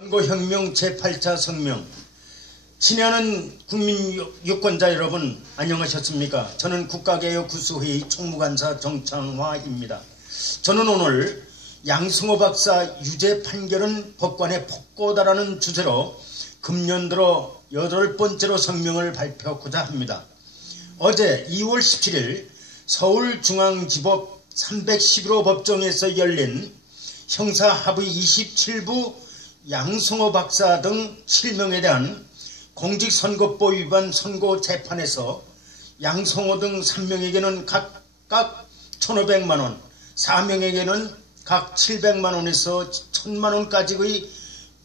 선거혁명 제8차 성명. 친애하는 국민유권자 여러분, 안녕하셨습니까? 저는 국가개혁구수회의 총무관사 정창화입니다. 저는 오늘 양승호 박사 유죄 판결은 법관의 폭거다라는 주제로 금년 들어 8번째로 성명을 발표하고자 합니다. 어제 2월 17일 서울중앙지법 311호 법정에서 열린 형사합의 27부 양승호 박사 등 7명에 대한 공직선거법 위반 선고재판에서 양승호 등 3명에게는 각각 1,500만원, 4명에게는 각 700만원에서 1,000만원까지의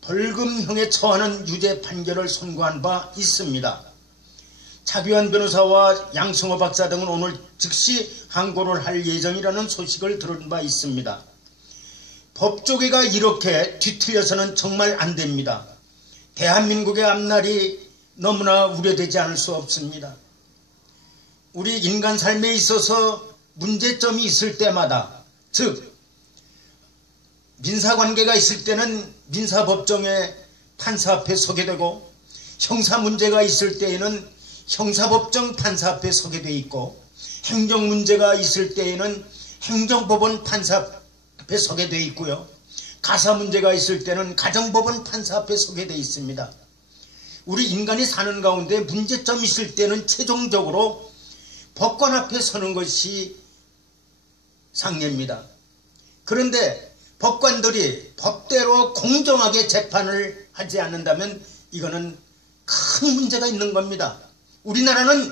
벌금형에 처하는 유죄 판결을 선고한 바 있습니다. 차규환 변호사와 양승호 박사 등은 오늘 즉시 항고를 할 예정이라는 소식을 들은 바 있습니다. 법조계가 이렇게 뒤틀려서는 정말 안 됩니다. 대한민국의 앞날이 너무나 우려되지 않을 수 없습니다. 우리 인간 삶에 있어서 문제점이 있을 때마다, 즉 민사관계가 있을 때는 민사법정에 판사 앞에 서게 되고, 형사문제가 있을 때에는 형사법정 판사 앞에 서게 돼 있고, 행정문제가 있을 때에는 행정법원 판사 앞에 서게 돼 있고요. 가사문제가 있을 때는 가정법원 판사 앞에 서게 돼 있습니다. 우리 인간이 사는 가운데 문제점이 있을 때는 최종적으로 법관 앞에 서는 것이 상례입니다. 그런데 법관들이 법대로 공정하게 재판을 하지 않는다면 이거는 큰 문제가 있는 겁니다. 우리나라는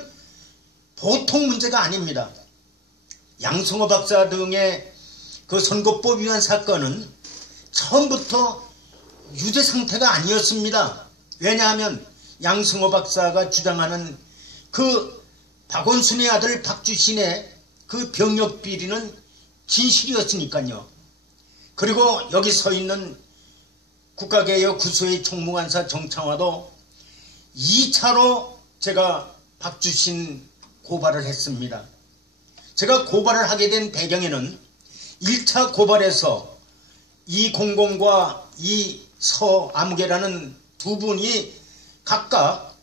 보통 문제가 아닙니다. 양승호 박사 등의 그 선거법 위반 사건은 처음부터 유죄 상태가 아니었습니다. 왜냐하면 양승호 박사가 주장하는 그 박원순의 아들 박주신의 그 병역 비리는 진실이었으니까요. 그리고 여기 서 있는 국가개혁구수회의 총무관사 정창화도 2차로 제가 박주신 고발을 했습니다. 제가 고발을 하게 된 배경에는 1차 고발에서 이공공과 이서아무개라는 두 분이 각각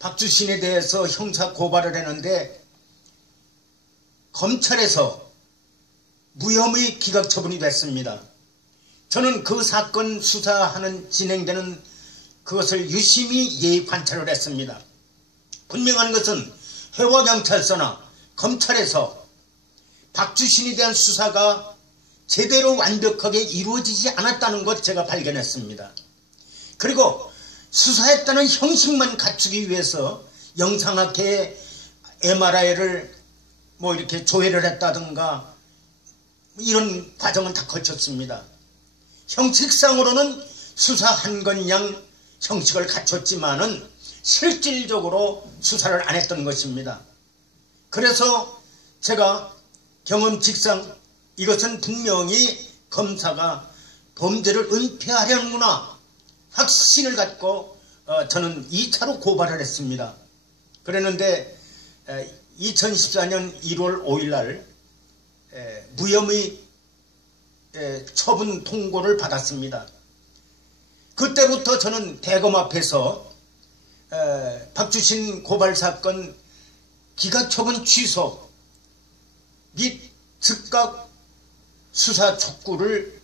박주신에 대해서 형사 고발을 했는데 검찰에서 무혐의 기각 처분이 됐습니다. 저는 그 사건 수사하는 진행되는 그것을 유심히 예의 관찰을 했습니다. 분명한 것은 해와경찰서나 검찰에서 박주신에 대한 수사가 제대로 완벽하게 이루어지지 않았다는 것 제가 발견했습니다. 그리고 수사했다는 형식만 갖추기 위해서 영상학회에 MRI를 뭐 이렇게 조회를 했다든가 이런 과정은 다 거쳤습니다. 형식상으로는 수사한 건 양 형식을 갖췄지만은 실질적으로 수사를 안 했던 것입니다. 그래서 제가 경험칙상 이것은 분명히 검사가 범죄를 은폐하려는구나 확신을 갖고 저는 2차로 고발을 했습니다. 그랬는데 2014년 1월 5일 날 무혐의 처분 통고를 받았습니다. 그때부터 저는 대검 앞에서 박주신 고발 사건 기각처분 취소 및 즉각 수사 촉구를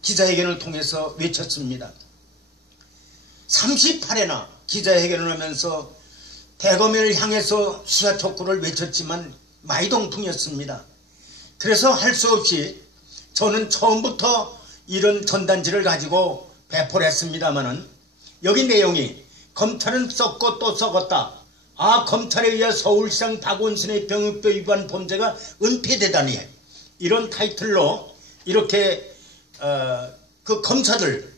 기자회견을 통해서 외쳤습니다. 38회나 기자회견을 하면서 대검을 향해서 수사 촉구를 외쳤지만 마이동풍이었습니다. 그래서 할 수 없이 저는 처음부터 이런 전단지를 가지고 배포를 했습니다마는 여기 내용이 검찰은 썼고 또 썩었다. 아, 검찰에 의해 서울시장 박원순의 병역법 위반 범죄가 은폐되다니, 이런 타이틀로 이렇게 그 검사들,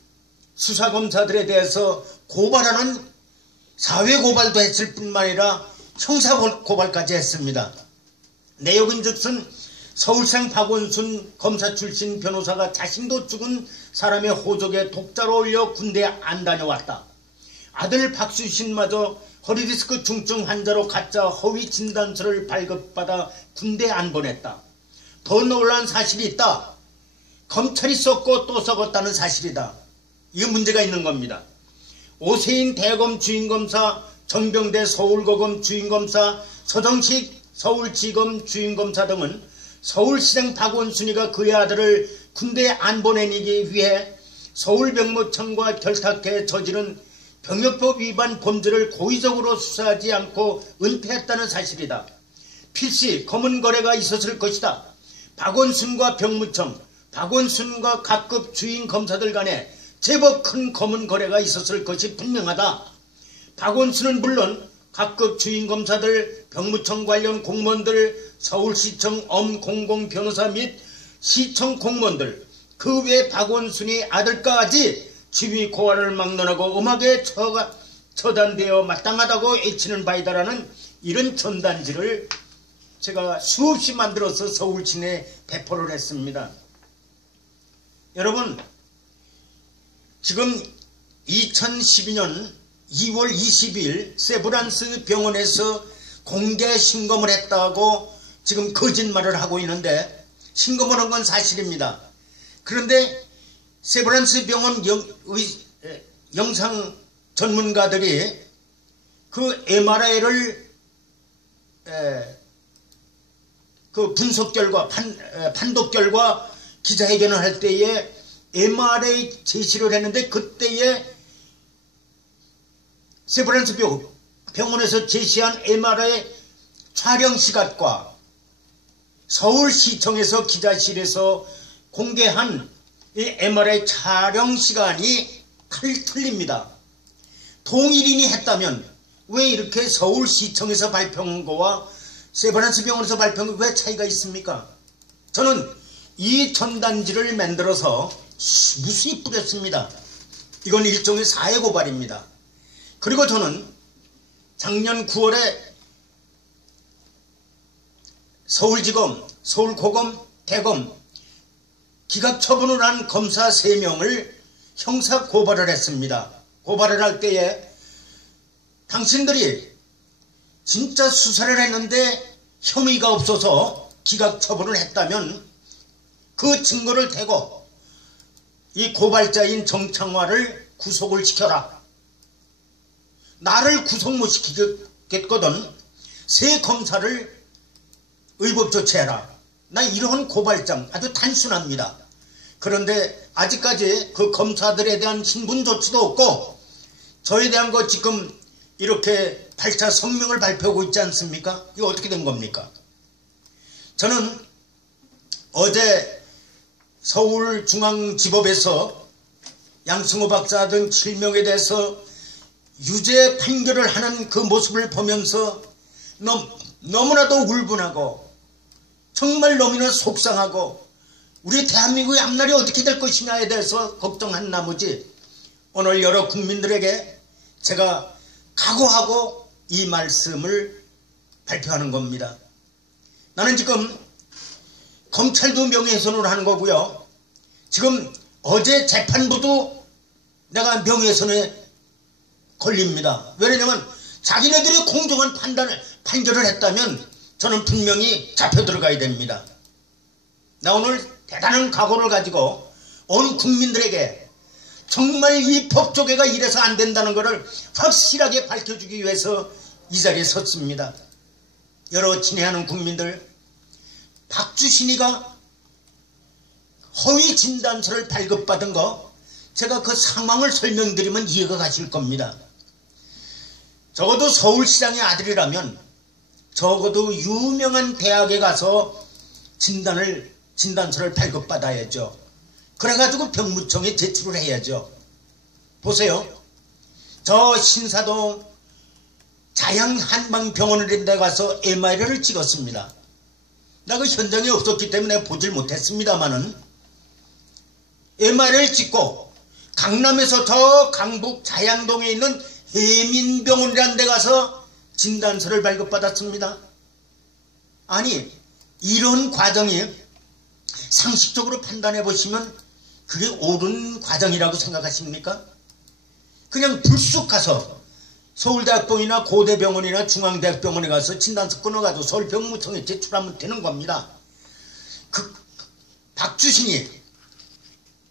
수사검사들에 대해서 고발하는 사회고발도 했을 뿐만 아니라 형사고발까지 했습니다. 내용인즉슨 서울시장 박원순 검사 출신 변호사가 자신도 죽은 사람의 호적에 독자로 올려 군대에 안 다녀왔다. 아들 박주신마저 허리디스크 중증 환자로 가짜 허위 진단서를 발급받아 군대에 안 보냈다. 더 놀라운 사실이 있다. 검찰이 썩고 또 썩었다는 사실이다. 이거 문제가 있는 겁니다. 오세인 대검 주임검사, 정병대 서울고검 주임검사, 서정식 서울지검 주임검사 등은 서울시장 박원순이가 그의 아들을 군대에 안 보내기 위해 서울병무청과 결탁해 저지른 병역법 위반 범죄를 고의적으로 수사하지 않고 은폐했다는 사실이다. 필시 검은 거래가 있었을 것이다. 박원순과 병무청, 박원순과 각급 주임 검사들 간에 제법 큰 검은 거래가 있었을 것이 분명하다. 박원순은 물론 각급 주임 검사들, 병무청 관련 공무원들, 서울시청 엄공공 변호사 및 시청 공무원들, 그 외 박원순이 아들까지 지휘 고하를 막론하고 음악에 처단되어 마땅하다고 외치는 바이다라는 이런 전단지를 제가 수없이 만들어서 서울 시내에 배포를 했습니다. 여러분, 지금 2012년 2월 22일 세브란스 병원에서 공개 신검을 했다고 지금 거짓말을 하고 있는데, 신검을 한 건 사실입니다. 그런데 세브란스 병원 영상 전문가들이 그 MRI를 그 분석 결과, 판독 결과 기자회견을 할 때에 MRI 제시를 했는데, 그때에 세브란스 병원에서 제시한 MRI 촬영 시각과 서울시청에서 기자실에서 공개한 이 MRI 촬영 시간이 틀립니다. 동일인이 했다면 왜 이렇게 서울시청에서 발표한 거와 세브란스 병원에서 발표한 거 왜 차이가 있습니까? 저는 이 전단지를 만들어서 무수히 뿌렸습니다. 이건 일종의 사회고발입니다. 그리고 저는 작년 9월에 서울지검, 서울고검, 대검 기각처분을 한 검사 3명을 형사고발을 했습니다. 고발을 할 때에 당신들이 진짜 수사를 했는데 혐의가 없어서 기각처분을 했다면 그 증거를 대고 이 고발자인 정창화를 구속을 시켜라. 나를 구속 못 시키겠거든 새 검사를 의법 조치해라. 나 이런 고발장 아주 단순합니다. 그런데 아직까지 그 검사들에 대한 신분 조치도 없고 저에 대한 거 지금 이렇게 8차 성명을 발표하고 있지 않습니까? 이거 어떻게 된 겁니까? 저는 어제 서울중앙지법에서 양승호 박사 등 7명에 대해서 유죄 판결을 하는 그 모습을 보면서 너무나도 울분하고 정말 너무나 속상하고 우리 대한민국의 앞날이 어떻게 될 것이냐에 대해서 걱정한 나머지 오늘 여러 국민들에게 제가 각오하고 이 말씀을 발표하는 겁니다. 나는 지금 검찰도 명예훼손을 하는 거고요. 지금 어제 재판부도 내가 명예훼손에 걸립니다. 왜냐면 자기네들이 공정한 판결을 했다면 저는 분명히 잡혀 들어가야 됩니다. 나 오늘 대단한 각오를 가지고 온 국민들에게 정말 이 법조계가 이래서 안 된다는 것을 확실하게 밝혀주기 위해서 이 자리에 섰습니다. 여러 친애하는 국민들, 박주신이가 허위 진단서를 발급받은 거 제가 그 상황을 설명드리면 이해가 가실 겁니다. 적어도 서울시장의 아들이라면 적어도 유명한 대학에 가서 진단서를 발급받아야죠. 그래가지고 병무청에 제출을 해야죠. 보세요. 저 신사동 자양한방병원에 가서 MRI를 찍었습니다. 나 그 현장에 없었기 때문에 보질 못했습니다만은 MRI를 찍고 강남에서 저 강북 자양동에 있는 해민병원이라는 데 가서 진단서를 발급받았습니다. 아니 이런 과정이 상식적으로 판단해 보시면 그게 옳은 과정이라고 생각하십니까? 그냥 불쑥 가서 서울대학병원이나 고대병원이나 중앙대학병원에 가서 진단서 끊어가지고 서울병무청에 제출하면 되는 겁니다. 박주신이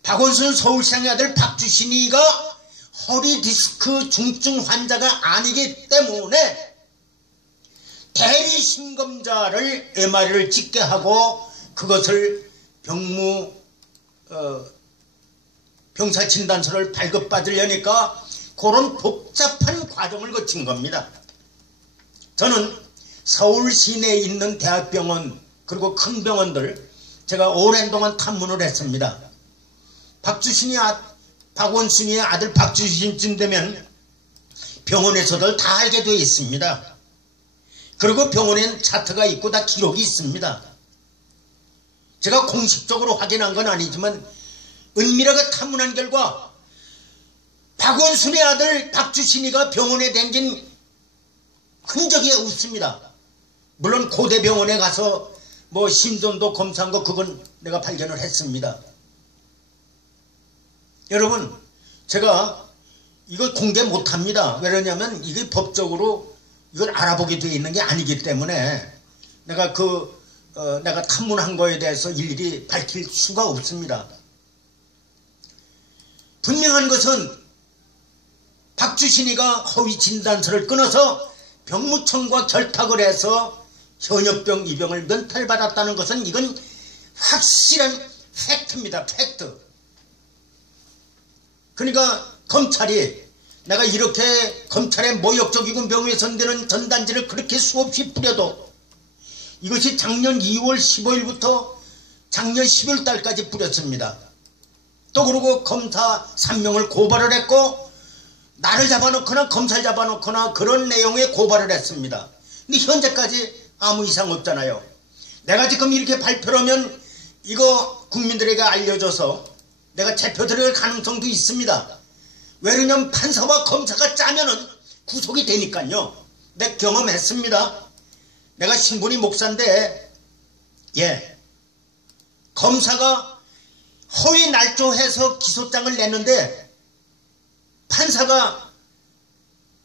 박원순 서울시장의 아들 박주신이가 허리 디스크 중증 환자가 아니기 때문에 대리 신검자를 MRI를 찍게 하고 그것을 병사 진단서를 발급받으려니까 그런 복잡한 과정을 거친 겁니다. 저는 서울 시내에 있는 대학병원 그리고 큰 병원들 제가 오랜 동안 탐문을 했습니다. 박원순이의 아들 박주신쯤 되면 병원에서들 다 알게 되어 있습니다. 그리고 병원엔 차트가 있고 다 기록이 있습니다. 제가 공식적으로 확인한 건 아니지만 은밀하게 탐문한 결과 박원순의 아들 박주신이가 병원에 댕긴 흔적이 없습니다. 물론 고대병원에 가서 뭐 심전도 검사한 거 그건 내가 발견을 했습니다. 여러분, 제가 이걸 공개 못합니다. 왜냐하면 이게 법적으로 이걸 알아보게 되어 있는 게 아니기 때문에 내가 내가 탐문한 거에 대해서 일일이 밝힐 수가 없습니다. 분명한 것은 박주신이가 허위 진단서를 끊어서 병무청과 결탁을 해서 현역병 입영을 면탈받았다는 것은 이건 확실한 팩트입니다. 팩트. 그러니까 검찰이 내가 이렇게 검찰의 모욕적이고 명예훼손되는 전단지를 그렇게 수없이 뿌려도 이것이 작년 2월 15일부터 작년 10월 달까지 뿌렸습니다. 또 그러고 검사 3명을 고발을 했고 나를 잡아놓거나 검사를 잡아놓거나 그런 내용의 고발을 했습니다. 근데 현재까지 아무 이상 없잖아요. 내가 지금 이렇게 발표를 하면 이거 국민들에게 알려줘서 내가 재표드릴 가능성도 있습니다. 왜냐면 판사와 검사가 짜면은 구속이 되니까요. 내가 경험했습니다. 내가 신분이 목사인데 검사가 허위 날조해서 기소장을 냈는데 판사가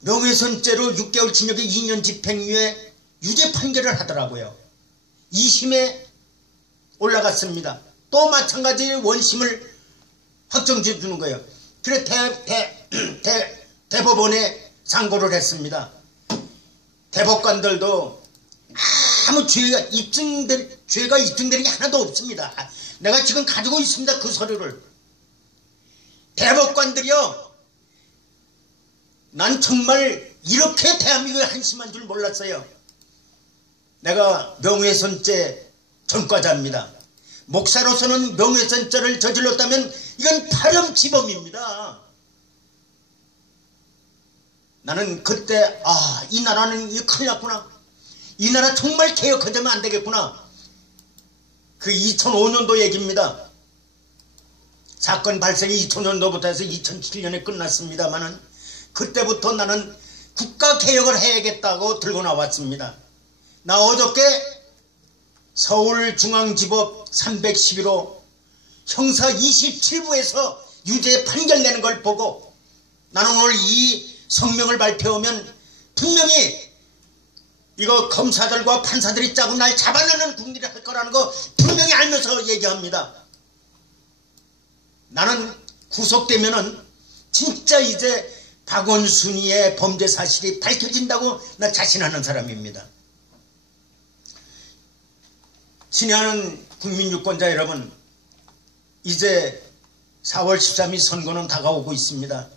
명예훼손죄로 6개월 징역에 2년 집행유예 유죄 판결을 하더라고요. 2심에 올라갔습니다. 또 마찬가지 원심을 확정지어 주는 거예요. 그래 대법원에 상고를 했습니다. 대법관들도 아무 죄가 입증되는 게 하나도 없습니다. 내가 지금 가지고 있습니다. 그 서류를. 대법관들이요. 난 정말 이렇게 대한민국에 한심한 줄 몰랐어요. 내가 명예훼손죄 전과자입니다. 목사로서는 명예훼손죄를 저질렀다면 이건 파렴치범입니다. 나는 그때 이 나라는 이거 큰일 났구나. 이 나라 정말 개혁하자면 안 되겠구나. 그 2005년도 얘기입니다. 사건 발생이 2000년도부터 해서 2007년에 끝났습니다만은 그때부터 나는 국가개혁을 해야겠다고 들고 나왔습니다. 나 어저께 서울중앙지법 311호 형사 27부에서 유죄 판결 내는 걸 보고 나는 오늘 이 성명을 발표하면 분명히 이거 검사들과 판사들이 짜고 날 잡아내는 국리를 할 거라는 거 분명히 알면서 얘기합니다. 나는 구속되면은 진짜 이제 박원순이의 범죄 사실이 밝혀진다고 나 자신하는 사람입니다. 신의하는 국민유권자 여러분, 이제 4월 13일 선거는 다가오고 있습니다.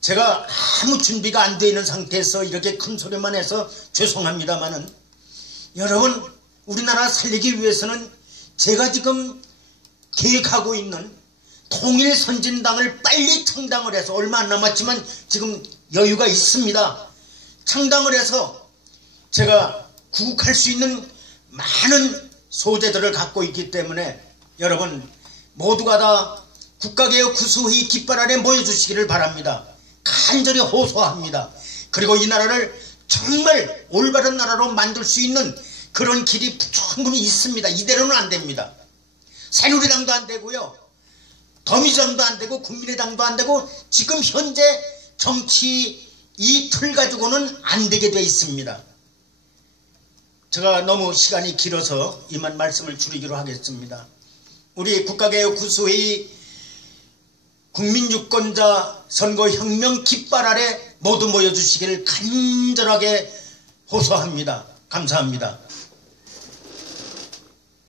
제가 아무 준비가 안 되어 있는 상태에서 이렇게 큰 소리만 해서 죄송합니다만은 여러분, 우리나라 살리기 위해서는 제가 지금 계획하고 있는 통일선진당을 빨리 창당을 해서 얼마 안 남았지만 지금 여유가 있습니다. 창당을 해서 제가 구국할 수 있는 많은 소재들을 갖고 있기 때문에 여러분 모두가 다 국가개혁 구수회의 깃발 아래 모여주시기를 바랍니다. 간절히 호소합니다. 그리고 이 나라를 정말 올바른 나라로 만들 수 있는 그런 길이 충분히 있습니다. 이대로는 안 됩니다. 새누리당도 안 되고요. 더미정도 안 되고 국민의당도 안 되고 지금 현재 정치 이 틀 가지고는 안 되게 돼 있습니다. 제가 너무 시간이 길어서 이만 말씀을 줄이기로 하겠습니다. 우리 국가개혁 구수회의 국민유권자 선거혁명 깃발 아래 모두 모여주시기를 간절하게 호소합니다. 감사합니다.